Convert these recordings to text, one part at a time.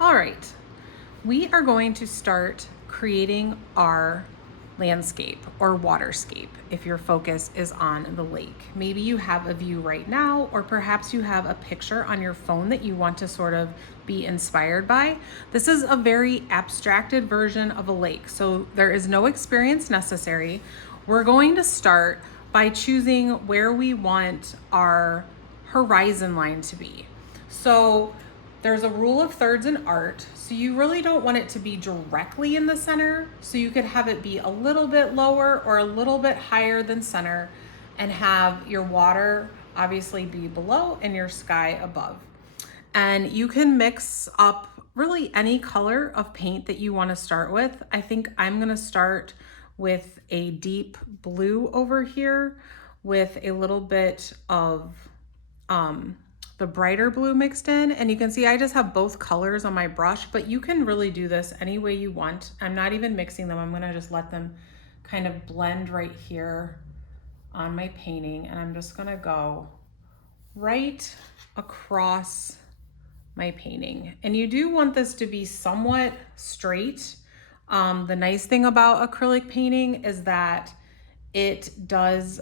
All right, we are going to start creating our landscape or waterscape if your focus is on the lake. Maybe you have a view right now, or perhaps you have a picture on your phone that you want to sort of be inspired by. This is a very abstracted version of a lake, so there is no experience necessary. We're going to start by choosing where we want our horizon line to be. So there's a rule of thirds in art, so you really don't want it to be directly in the center. So you could have it be a little bit lower or a little bit higher than center and have your water obviously be below and your sky above. And you can mix up really any color of paint that you want to start with. I think I'm going to start with a deep blue over here with a little bit of the brighter blue mixed in. And you can see I just have both colors on my brush, but you can really do this any way you want. I'm not even mixing them. I'm gonna just let them kind of blend right here on my painting. And I'm just gonna go right across my painting. And you do want this to be somewhat straight. The nice thing about acrylic painting is that it does,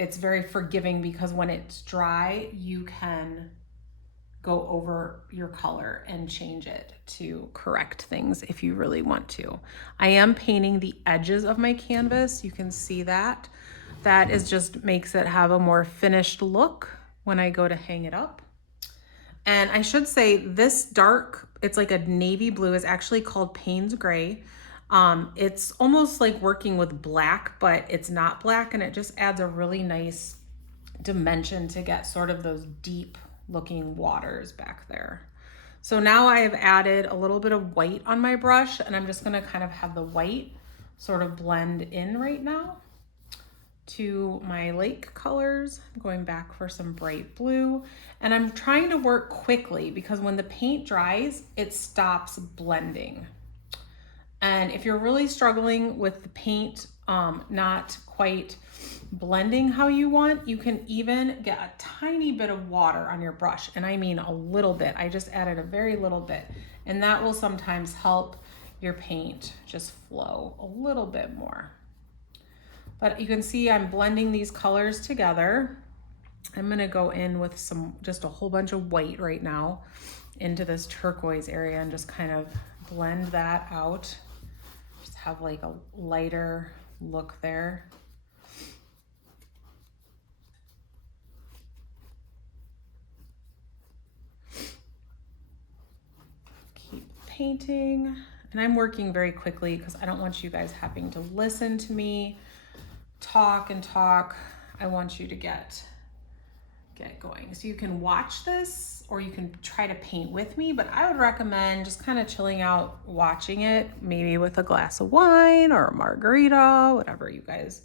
it's very forgiving because when it's dry, you can go over your color and change it to correct things if you really want to. I am painting the edges of my canvas. You can see that. That is just makes it have a more finished look when I go to hang it up. And I should say this dark, it's like a navy blue, is actually called Payne's Gray. It's almost like working with black, but it's not black, and it just adds a really nice dimension to get sort of those deep looking waters back there. So now I have added a little bit of white on my brush, and I'm just gonna kind of have the white sort of blend in right now to my lake colors. I'm going back for some bright blue, and I'm trying to work quickly because when the paint dries, it stops blending. And if you're really struggling with the paint not quite blending how you want, you can even get a tiny bit of water on your brush. And I mean a little bit. I just added a very little bit. And that will sometimes help your paint just flow a little bit more. But you can see I'm blending these colors together. I'm gonna go in with just a whole bunch of white right now into this turquoise area and just kind of blend that out. Just have like a lighter look there. Keep painting. And I'm working very quickly because I don't want you guys having to listen to me talk and talk. I want you to get going. So you can watch this or you can try to paint with me, but I would recommend just kind of chilling out, watching it, maybe with a glass of wine or a margarita, whatever you guys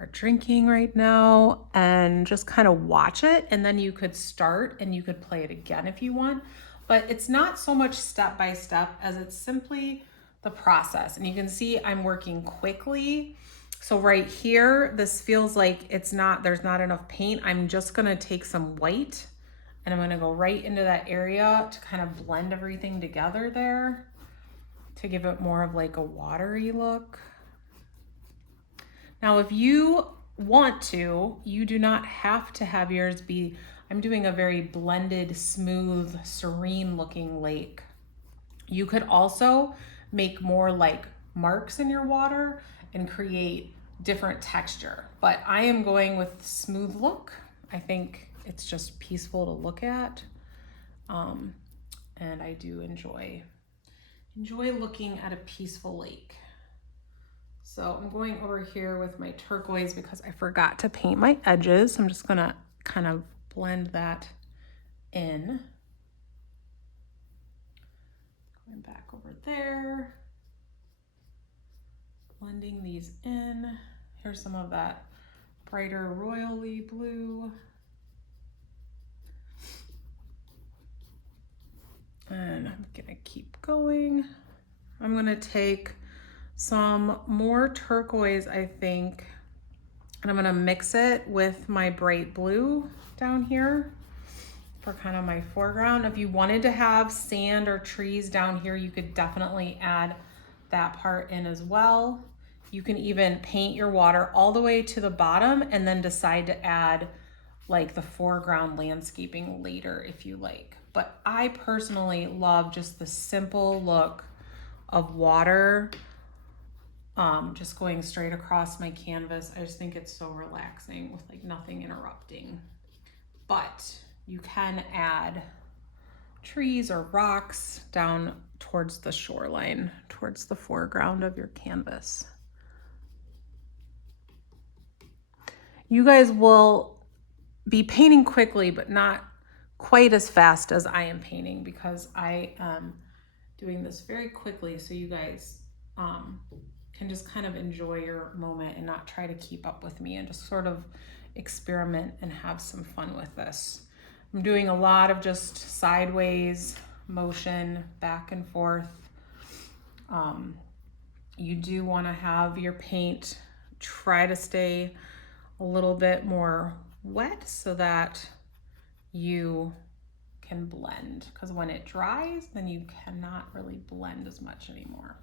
are drinking right now, and just kind of watch it. And then you could start and you could play it again if you want, but it's not so much step by step as it's simply the process. And you can see I'm working quickly. So right here, this feels like there's not enough paint. I'm just gonna take some white and I'm gonna go right into that area to kind of blend everything together there to give it more of like a watery look. Now, if you want to, you do not have to have yours be, I'm doing a very blended, smooth, serene looking lake. You could also make more like marks in your water and create different texture, but I am going with smooth look. I think it's just peaceful to look at. And I do enjoy looking at a peaceful lake. So I'm going over here with my turquoise because I forgot to paint my edges. So I'm just gonna kind of blend that in. Going back over there. Blending these in. Here's some of that brighter royally blue. And I'm gonna keep going. I'm gonna take some more turquoise, I think, And I'm gonna mix it with my bright blue down here for kind of my foreground. If you wanted to have sand or trees down here, you could definitely add that part in as well. You can even paint your water all the way to the bottom and then decide to add like the foreground landscaping later if you like. But I personally love just the simple look of water just going straight across my canvas. I just think it's so relaxing with like nothing interrupting. But you can add trees or rocks down towards the shoreline, towards the foreground of your canvas. You guys will be painting quickly, but not quite as fast as I am painting, because I am doing this very quickly so you guys can just kind of enjoy your moment and not try to keep up with me, and just sort of experiment and have some fun with this. I'm doing a lot of just sideways motion, back and forth. You do want to have your paint try to stay a little bit more wet so that you can blend, because when it dries, then you cannot really blend as much anymore.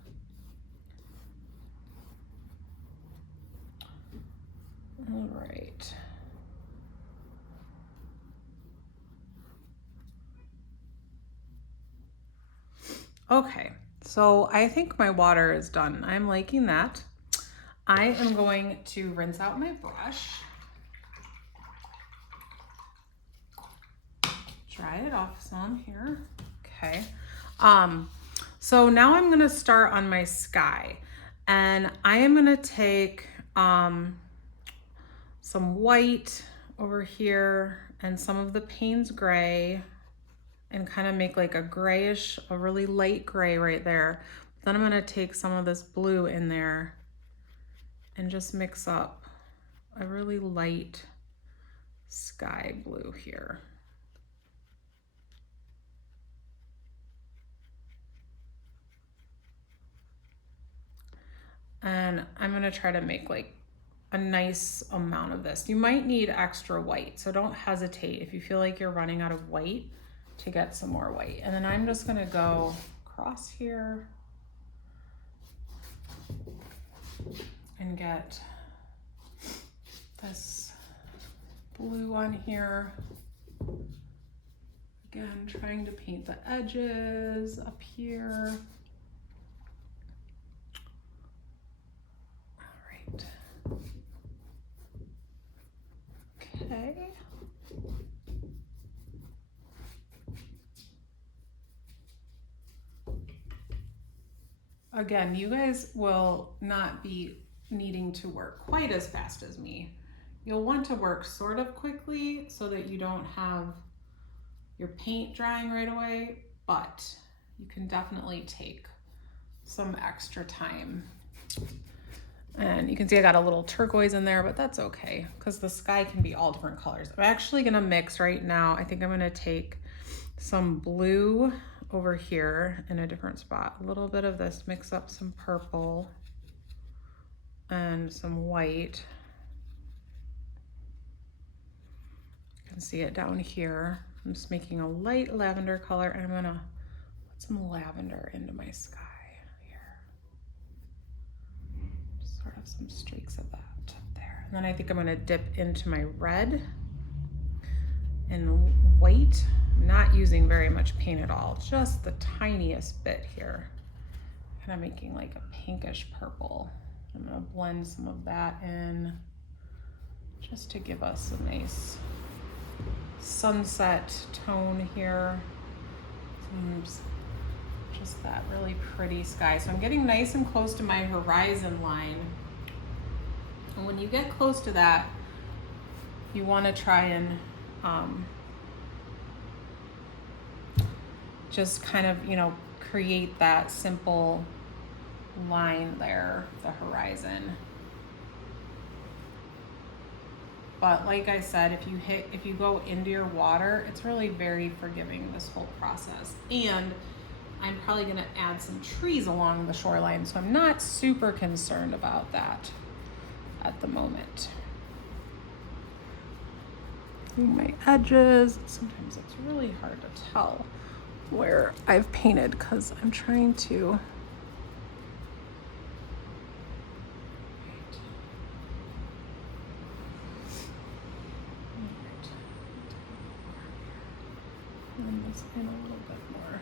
All right. Okay, so I think my water is done. I'm liking that. I am going to rinse out my brush, dry it off some here. Okay. So now I'm gonna start on my sky, and I am gonna take some white over here and some of the Payne's gray, and kind of make like a grayish, a really light gray right there. Then I'm gonna take some of this blue in there and just mix up a really light sky blue here. And I'm gonna try to make like a nice amount of this. You might need extra white, so don't hesitate if you feel like you're running out of white to get some more white. And then I'm just gonna go across here and get this blue on here. Again, trying to paint the edges up here. All right. Okay. Again, you guys will not be needing to work quite as fast as me. You'll want to work sort of quickly so that you don't have your paint drying right away, but you can definitely take some extra time. And you can see I got a little turquoise in there, but that's okay because the sky can be all different colors. I'm actually gonna mix right now. I think I'm gonna take some blue over here in a different spot. A little bit of this, mix up some purple and some white. You can see it down here. I'm just making a light lavender color, and I'm gonna put some lavender into my sky here. Just sort of some streaks of that there. And then I think I'm gonna dip into my red and white. I'm not using very much paint at all, just the tiniest bit here. Kind of making like a pinkish purple. I'm gonna blend some of that in just to give us a nice sunset tone here. Just that really pretty sky. So I'm getting nice and close to my horizon line. And when you get close to that, you want to try and just kind of, you know, create that simple line there, the horizon. But like I said, if you go into your water, it's really very forgiving, this whole process. And I'm probably gonna add some trees along the shoreline, so I'm not super concerned about that at the moment. between my edges. Sometimes it's really hard to tell where I've painted because I'm trying to. Blend this in a little bit more.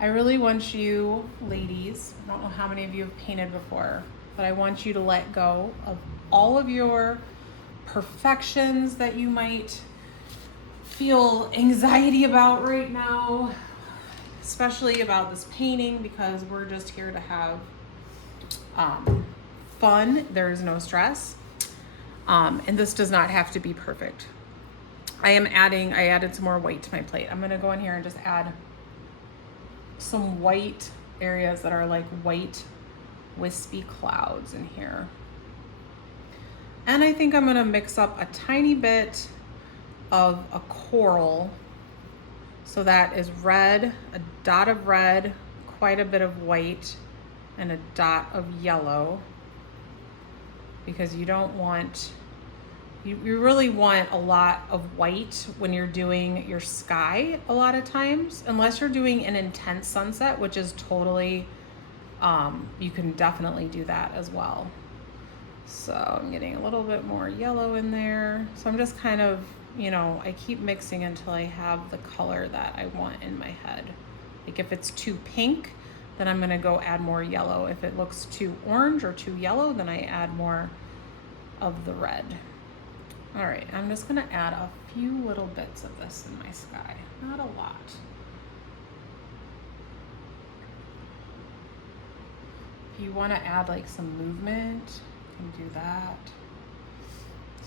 I really want you, ladies, I don't know how many of you have painted before, but I want you to let go of all of your perfections that you might feel anxiety about right now, especially about this painting, because we're just here to have fun. There's no stress. And this does not have to be perfect. I added some more white to my plate. I'm gonna go in here and just add some white areas that are like white wispy clouds in here. And I think I'm gonna mix up a tiny bit of a coral. So that is red, a dot of red, quite a bit of white, and a dot of yellow. Because you don't want, you really want a lot of white when you're doing your sky a lot of times, unless you're doing an intense sunset, which is totally, you can definitely do that as well. So I'm getting a little bit more yellow in there. So I'm just kind of, I keep mixing until I have the color that I want in my head. Like if it's too pink, then I'm gonna go add more yellow. If it looks too orange or too yellow, then I add more of the red. All right, I'm just gonna add a few little bits of this in my sky, not a lot. If you wanna add like some movement, you can do that.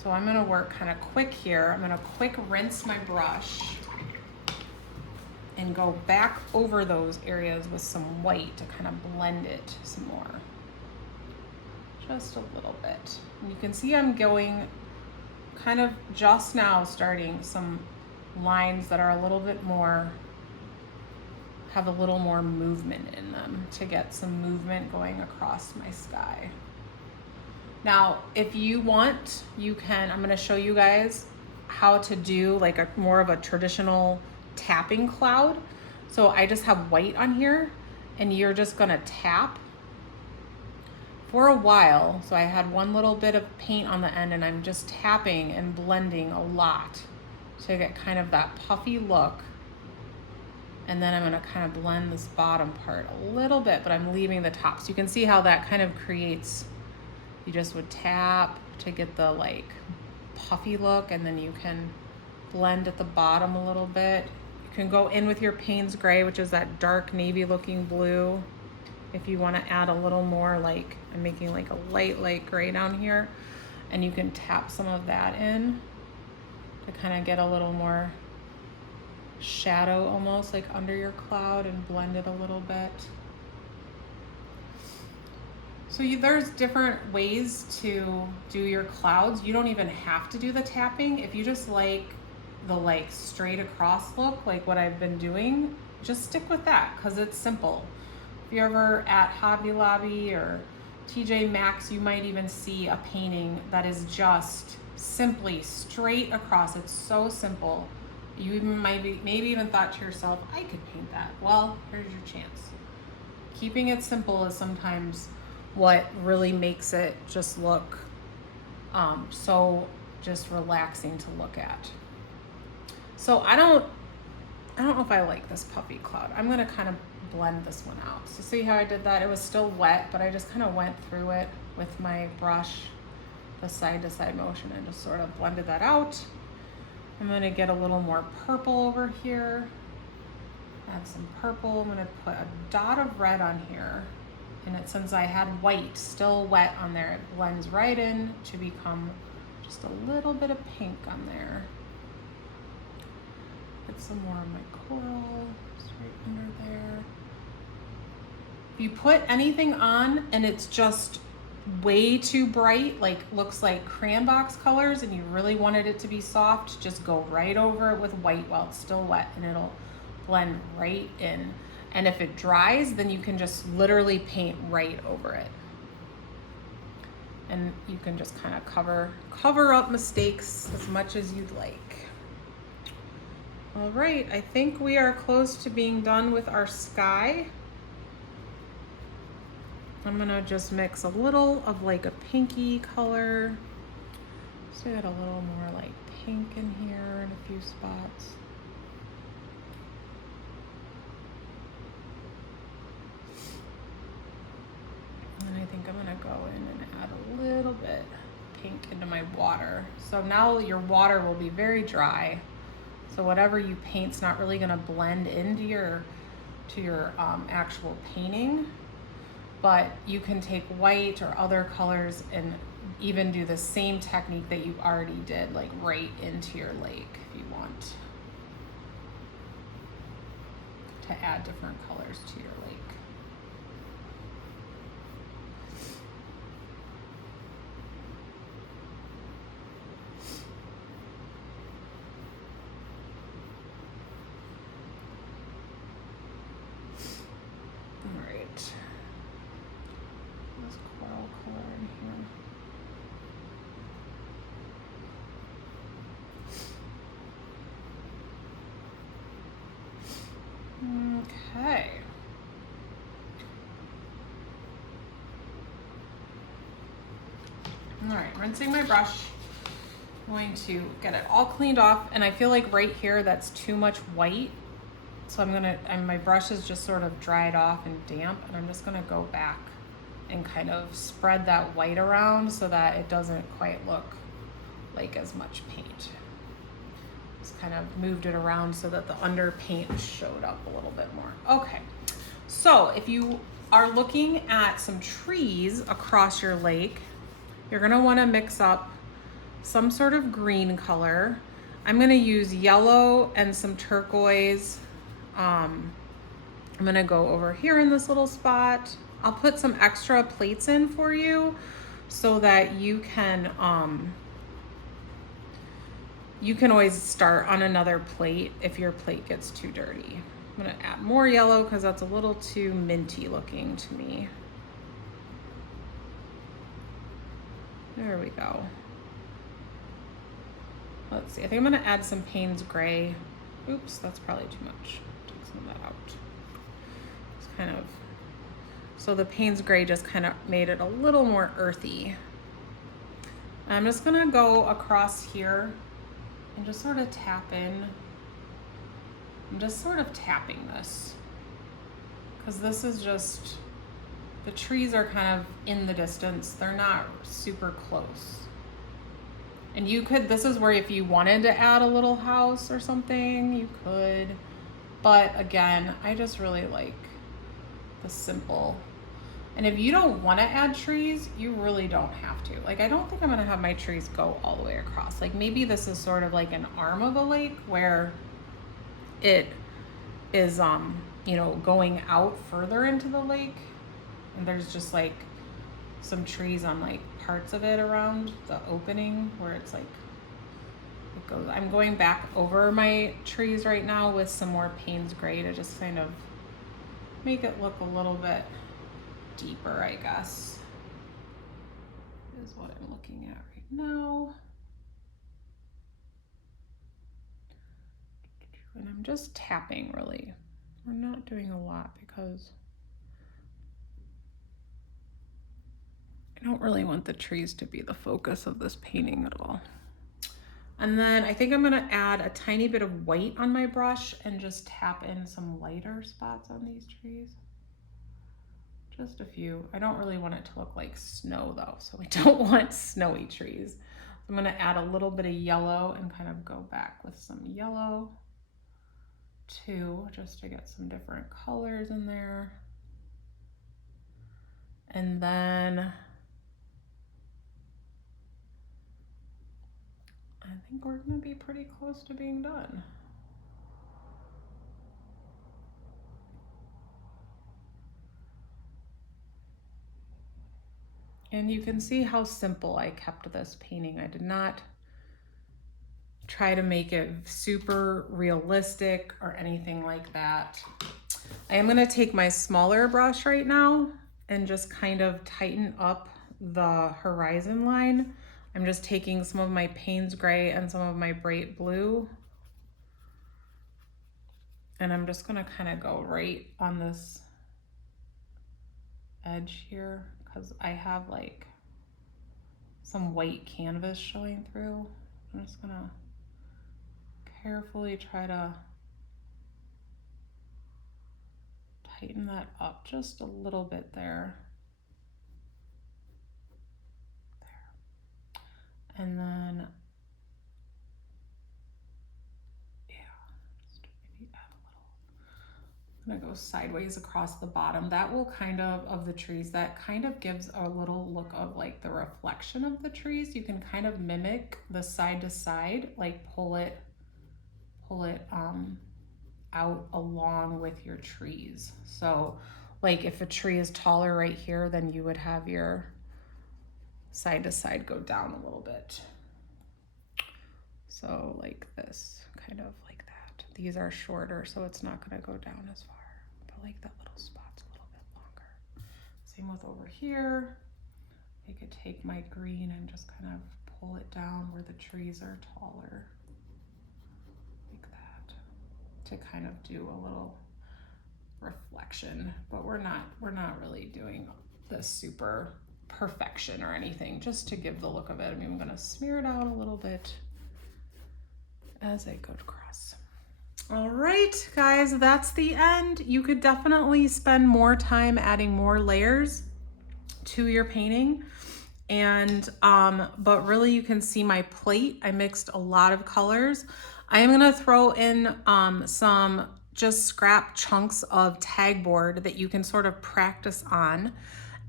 So I'm gonna work kind of quick here. I'm gonna quick rinse my brush and go back over those areas with some white to kind of blend it some more. Just a little bit. And you can see I'm going kind of just now starting some lines that are a little bit more, have a little more movement in them to get some movement going across my sky. Now, if you want, you can, I'm gonna show you guys how to do like a more of a traditional tapping cloud. So I just have white on here and you're just gonna tap for a while. So I had one little bit of paint on the end and I'm just tapping and blending a lot to get kind of that puffy look. And then I'm gonna kind of blend this bottom part a little bit, but I'm leaving the top. So you can see how that kind of creates, you just would tap to get the like puffy look, and then you can blend at the bottom a little bit. You can go in with your Payne's Gray, which is that dark navy looking blue. If you want to add a little more, like I'm making like a light gray down here, and you can tap some of that in to kind of get a little more shadow almost like under your cloud and blend it a little bit. So there's different ways to do your clouds. You don't even have to do the tapping. If you just like the like straight across look, like what I've been doing, just stick with that because it's simple. If you're ever at Hobby Lobby or TJ Maxx, you might even see a painting that is just simply straight across. It's so simple. You even maybe even thought to yourself, I could paint that. Well, here's your chance. Keeping it simple is sometimes what really makes it just look so just relaxing to look at. So I don't know if I like this puffy cloud. I'm gonna kind of blend this one out. So see how I did that? It was still wet, but I just kind of went through it with my brush, the side to side motion, and just sort of blended that out. I'm gonna get a little more purple over here. Add some purple. I'm gonna put a dot of red on here. And since I had white still wet on there, it blends right in to become just a little bit of pink on there. Get some more of my coral just right under there. If you put anything on and it's just way too bright, like looks like crayon box colors, and you really wanted it to be soft, just go right over it with white while it's still wet and it'll blend right in. And if it dries, then you can just literally paint right over it. And you can just kind of cover up mistakes as much as you'd like. All right, I think we are close to being done with our sky. I'm gonna just mix a little of like a pinky color. So add a little more like pink in here in a few spots. And I think I'm gonna go in and add a little bit pink into my water. So now your water will be very dry. So whatever you paint's not really gonna blend into your actual painting, but you can take white or other colors and even do the same technique that you already did, like right into your lake if you want to add different colors to your lake. All right. This coral color in here. Okay. All right, rinsing my brush. I'm going to get it all cleaned off, and I feel like right here that's too much white. So my brush is just sort of dried off and damp, and I'm just gonna go back and kind of spread that white around so that it doesn't quite look like as much paint. Just kind of moved it around so that the underpaint showed up a little bit more. Okay, so if you are looking at some trees across your lake, you're gonna wanna mix up some sort of green color. I'm gonna use yellow and some turquoise. I'm gonna go over here in this little spot. I'll put some extra plates in for you so that you can always start on another plate if your plate gets too dirty. I'm gonna add more yellow because that's a little too minty looking to me. There we go. Let's see, I think I'm gonna add some Payne's Gray. Oops, that's probably too much. Take some of that out. It's kind of, so the Payne's Gray just kind of made it a little more earthy. I'm just gonna go across here and just sort of tap in. I'm just sort of tapping this because this is just, the trees are kind of in the distance. They're not super close. And you could, this is where if you wanted to add a little house or something, you could. But again, I just really like the simple. And if you don't want to add trees, you really don't have to. Like, I don't think I'm gonna have my trees go all the way across. Like maybe this is sort of like an arm of a lake where it is, you know, going out further into the lake. And there's just like some trees on like parts of it around the opening where it's like, it goes. I'm going back over my trees right now with some more Payne's Gray to just kind of make it look a little bit deeper, I guess, is what I'm looking at right now. And I'm just tapping really. We're not doing a lot because I don't really want the trees to be the focus of this painting at all. And then I think I'm gonna add a tiny bit of white on my brush and just tap in some lighter spots on these trees. Just a few. I don't really want it to look like snow though, so we don't want snowy trees. I'm gonna add a little bit of yellow and kind of go back with some yellow too, just to get some different colors in there. And then I think we're gonna be pretty close to being done. And you can see how simple I kept this painting. I did not try to make it super realistic or anything like that. I am gonna take my smaller brush right now and just kind of tighten up the horizon line, I'm just taking some of my Payne's Gray and some of my bright blue, and I'm just gonna kind of go right on this edge here because I have like some white canvas showing through. I'm just gonna carefully try to tighten that up just a little bit there. And then, yeah, just maybe add a little. I'm gonna go sideways across the bottom. That will kind of the trees, that kind of gives a little look of like the reflection of the trees. You can kind of mimic the side to side, like pull it out along with your trees. So like if a tree is taller right here, then you would have your side to side go down a little bit. So like this, kind of like that. These are shorter, so it's not gonna go down as far, but like that little spot's a little bit longer. Same with over here. I could take my green and just kind of pull it down where the trees are taller, like that, to kind of do a little reflection. But we're not really doing the super perfection or anything, just to give the look of it. I mean, I'm gonna smear it out a little bit as I go across. All right, guys, that's the end. You could definitely spend more time adding more layers to your painting. And but really you can see my plate. I mixed a lot of colors. I am gonna throw in some just scrap chunks of tag board that you can sort of practice on.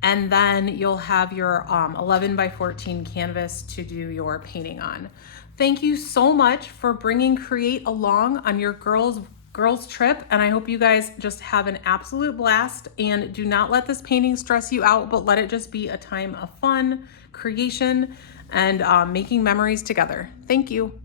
And then you'll have your 11 by 14 canvas to do your painting on. Thank you so much for bringing Create along on your girls trip, and I hope you guys just have an absolute blast, and do not let this painting stress you out, but let it just be a time of fun, creation, and making memories together. Thank you.